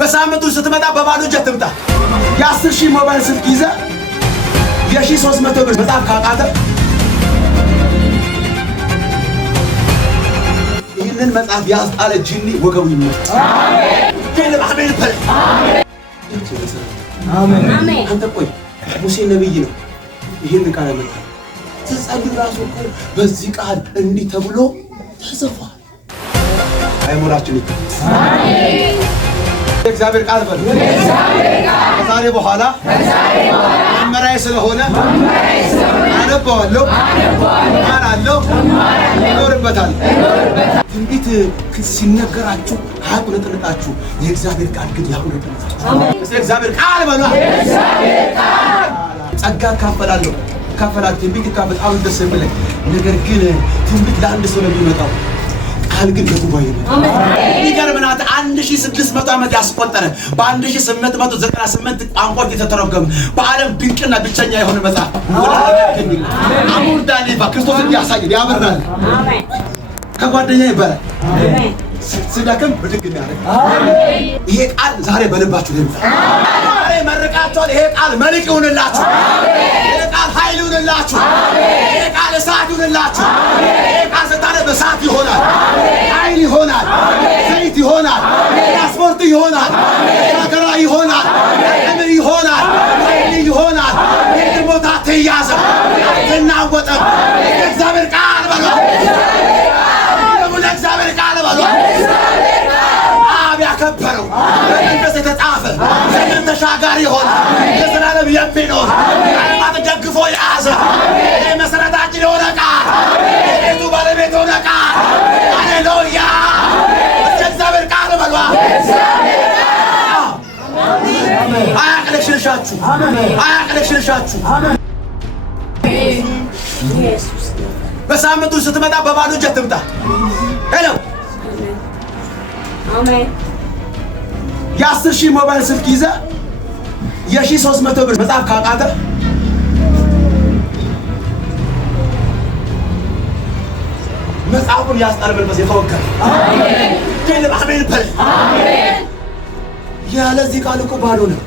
በሳምንቱ ስትመጣ በባዶ እጅ አትምጣ። የ10,000 ሞባይል ስልክ ይዘህ የ1,300 ብር መጽሐፍ ካቃተ ይህንን መጽሐፍ ያስጣለ ጂኒ ወገቡ ይመታ። አሜን። አንተ ቆይ ሙሴ ነብይ ነው። ይህን ቃል መጣ ትጸልይ ራሱ በዚህ ቃል እንዲህ ተብሎ ተጽፏል። አይሞራችን ይከፈት። አሜን። እግዚአብሔር ቃል በል ከዛሬ በኋላ መመሪያ ስለሆነ አነባዋለሁ፣ እማራለሁ፣ እኖርበታለሁ። ትንቢት ሲነገራችሁ አያቁነጥንጣችሁ። የእግዚአብሔር ቃል ግን ያቁነጥንጣችሁ። የእግዚአብሔር ቃል በሏ። ጸጋ ካፈላለሁ ትንቢት ካፈል አሁን ደስ የሚለኝ ነገር ግን ትንቢት ለአንድ ሰው ነው የሚመጣው። ቃል ግን ለጉባኤ ነው። ይገርምናት 1600 ዓመት ያስቆጠረ በ1898 ቋንቋዎች የተተረጎመ በዓለም ድንቅና ብቸኛ የሆነ መጽሐፍ አሙር ዳኒባ ክርስቶስን ያሳያል፣ ያበራል። አሜን። ከጓደኛ ይባላል። አሜን። ስዳከም ብድግ የሚያደርግ ይሄ ቃል ዛሬ በልባችሁ ላይ ዛሬ መርቃችኋል። ይሄ ቃል መልክ ይሁንላችሁ። ይሄ ቃል ኃይል ይሁንላችሁ። ይሄ ቃል እሳት ይሁንላችሁ። ይሄ ቃል ስታነ በእሳት ይሆናል፣ ኃይል ይሆናል፣ ዘይት ይሆናል፣ ትራንስፖርት ይሆናል፣ መከራ ይሆናል፣ እምር ይሆናል፣ ኃይል ይሆናል። ይህ ቦታ አትያዝም፣ አትናወጥም። እግዚአብሔር ቃል በሏ። እግዚአብሔር ቃል በሏ። አብ ያከበረው በመንፈስ የተጻፈ ዘመን ተሻጋሪ የሆነ ለዘላለም የሚኖር ዓለማት ደግፎ የያዘ መሰረታችን የሆነ ቃል የቤቱ ባለቤት የሆነ ቃል። ሃሌሉያ! እግዚአብሔር ቃል በሏ። አያቅለሽልሻችሁ፣ አያቅለሽልሻችሁ። በሳምንቱ ስትመጣ በባዶ እጅ አትምጣ። ሄሎ አሜን። የ10,000 ሞባይል ስልክ ይዘህ የ1,300 ብር መጽሐፍ ካቃተ መጽሐፉን ያስጣል መንፈስ የተወከለ አሜን። አሜን በል። አሜን። ያለዚህ ቃል እኮ ባዶ ነው።